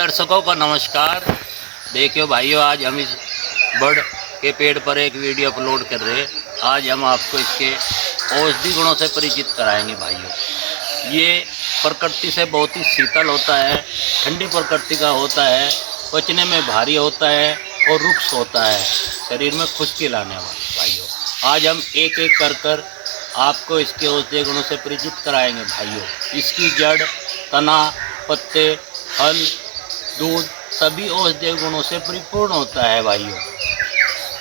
दर्शकों को नमस्कार। देखियो भाइयों, आज हम इस बड़ के पेड़ पर एक वीडियो अपलोड कर रहे हैं। आज हम आपको इसके औषधि गुणों से परिचित कराएंगे भाइयों। ये प्रकृति से बहुत ही शीतल होता है, ठंडी प्रकृति का होता है, पचने में भारी होता है और रुक्ष होता है, शरीर में खुश्की लाने वाला। भाइयों, आज हम एक एक कर आपको इसके औषधि गुणों से परिचित कराएंगे भाइयों। इसकी जड़, तना, पत्ते, फल, दूध सभी औषधीय गुणों से परिपूर्ण होता है भाइयों।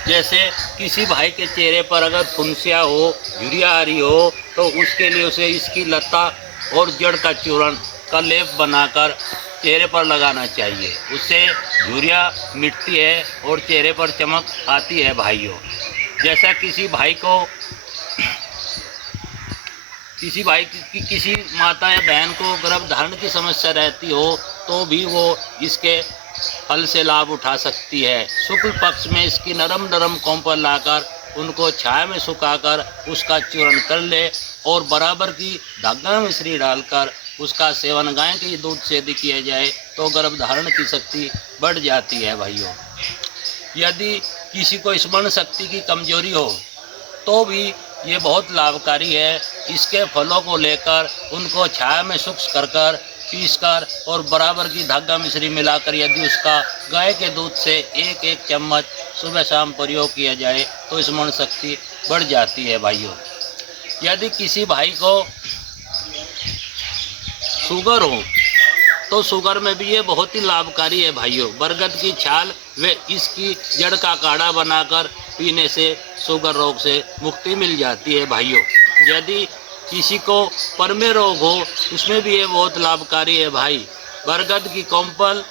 जैसे किसी भाई के चेहरे पर अगर फुंसिया हो, झुर्रियाँ आ रही हो, तो उसके लिए उसे इसकी लता और जड़ का चूर्ण का लेप बनाकर चेहरे पर लगाना चाहिए। उससे झुर्रियाँ मिटती है और चेहरे पर चमक आती है भाइयों। जैसा किसी भाई की किसी माता या बहन को गर्भधारण की समस्या रहती हो, तो भी वो इसके फल से लाभ उठा सकती है। शुक्ल पक्ष में इसकी नरम कोंपल लाकर उनको छाया में सुखाकर उसका चूर्ण कर ले और बराबर की धागा मिश्री डालकर उसका सेवन गाय के दूध से यदि किया जाए तो गर्भधारण की शक्ति बढ़ जाती है भाइयों। यदि किसी को स्मरण शक्ति की कमजोरी हो तो भी ये बहुत लाभकारी है। इसके फलों को लेकर उनको छाया में शुष्क कर पीसकर और बराबर की धागा मिश्री मिलाकर यदि उसका गाय के दूध से एक चम्मच सुबह शाम प्रयोग किया जाए तो स्मरण शक्ति बढ़ जाती है भाइयों। यदि किसी भाई को शुगर हो तो शुगर में भी ये बहुत ही लाभकारी है भाइयों। बरगद की छाल व इसकी जड़ का काढ़ा बनाकर पीने से शुगर रोग से मुक्ति मिल जाती है भाइयों। यदि किसी को परमे रोग हो उसमें भी ये बहुत लाभकारी है भाई। बरगद की कोंपल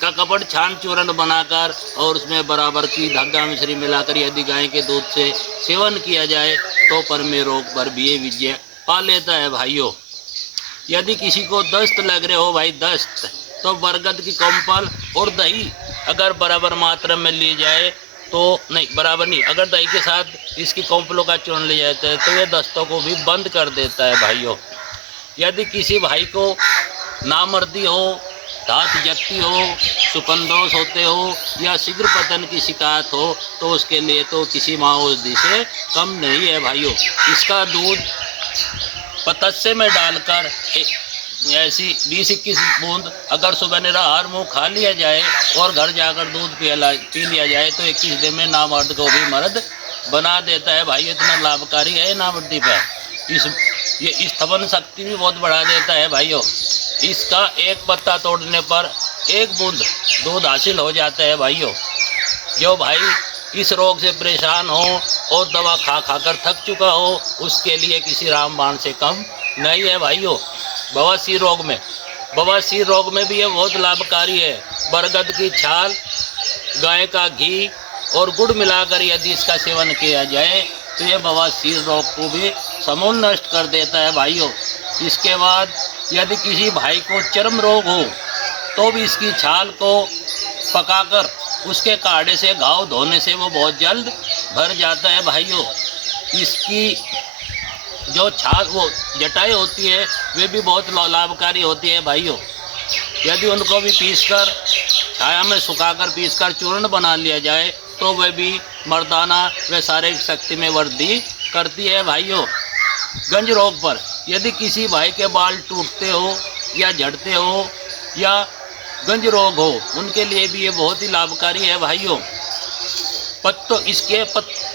का कपड़ छान चूर्ण बनाकर और उसमें बराबर की धागा मिश्री मिलाकर यदि गाय के दूध से सेवन किया जाए तो परमे रोग पर भी ये विजय पा लेता है भाइयों। यदि किसी को दस्त लग रहे हो भाई, दस्त, तो बरगद की कोंपल और दही अगर बराबर मात्रा में ली जाए तो बराबर नहीं, अगर दही के साथ इसकी कोंपलों का चूर्ण लिया जाता है तो ये दस्तों को भी बंद कर देता है भाइयों। यदि किसी भाई को नामर्दी हो, दांत जकती हो, सुपनदोष होते हो या शीघ्र पतन की शिकायत हो तो उसके लिए तो किसी औषधि से कम नहीं है भाइयों। इसका दूध पतस्से में डालकर ऐसी 20-21 बूंद अगर सुबह निराहार मुँह खा लिया जाए और घर जाकर दूध पी लिया जाए तो 21 दिन में नामर्द को भी मर्द बना देता है भाई। इतना लाभकारी है नामर्दी पर। ये स्थवन शक्ति भी बहुत बढ़ा देता है भाइयों। इसका एक पत्ता तोड़ने पर 1 बूंद दूध हासिल हो जाता है भाइयों। जो भाई इस रोग से परेशान हो और दवा खा कर थक चुका हो उसके लिए किसी रामबाण से कम नहीं है भाइयों। बवासीर रोग में भी ये बहुत लाभकारी है। बरगद की छाल, गाय का घी और गुड़ मिलाकर यदि इसका सेवन किया जाए तो ये बवासीर रोग को भी समूल नष्ट कर देता है भाइयों। इसके बाद यदि किसी भाई को चर्म रोग हो तो भी इसकी छाल को पकाकर उसके काढ़े से घाव धोने से वो बहुत जल्द भर जाता है भाइयों। इसकी जो छाल वो जटाएं होती है वे भी बहुत लाभकारी होती है भाइयों। यदि उनको भी पीसकर छाया में सुखाकर पीसकर चूर्ण बना लिया जाए तो वह भी मर्दाना व शारीरिक शक्ति में वृद्धि करती है भाइयों। गंज रोग पर यदि किसी भाई के बाल टूटते हो या झड़ते हो या गंज रोग हो उनके लिए भी ये बहुत ही लाभकारी है भाइयों। इसके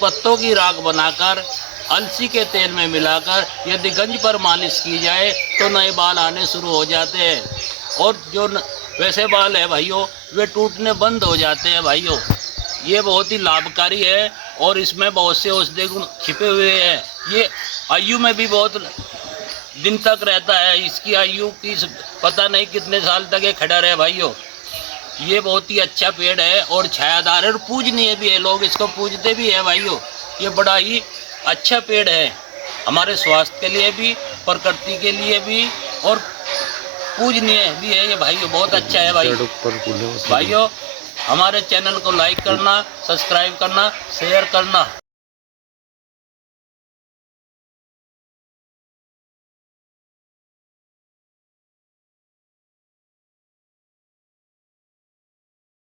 पत्तों की राख बनाकर अलसी के तेल में मिलाकर यदि गंज पर मालिश की जाए तो नए बाल आने शुरू हो जाते हैं और जो वैसे बाल है भाइयों वे टूटने बंद हो जाते हैं भाइयों। ये बहुत ही लाभकारी है और इसमें बहुत से औषधि गुण छिपे हुए हैं। ये आयु में भी बहुत दिन तक रहता है। इसकी आयु की पता नहीं कितने साल तक ये खड़ा रहे भाइयों। ये बहुत ही अच्छा पेड़ है और छायादार है और पूजनीय भी है। लोग इसको पूजते भी है भाइयों। ये बड़ा ही अच्छा पेड़ है हमारे स्वास्थ्य के लिए भी, प्रकृति के लिए भी और पूजनीय भी है ये भाइयों। बहुत अच्छा है भाइयों। हमारे चैनल को लाइक करना, सब्सक्राइब करना, शेयर करना।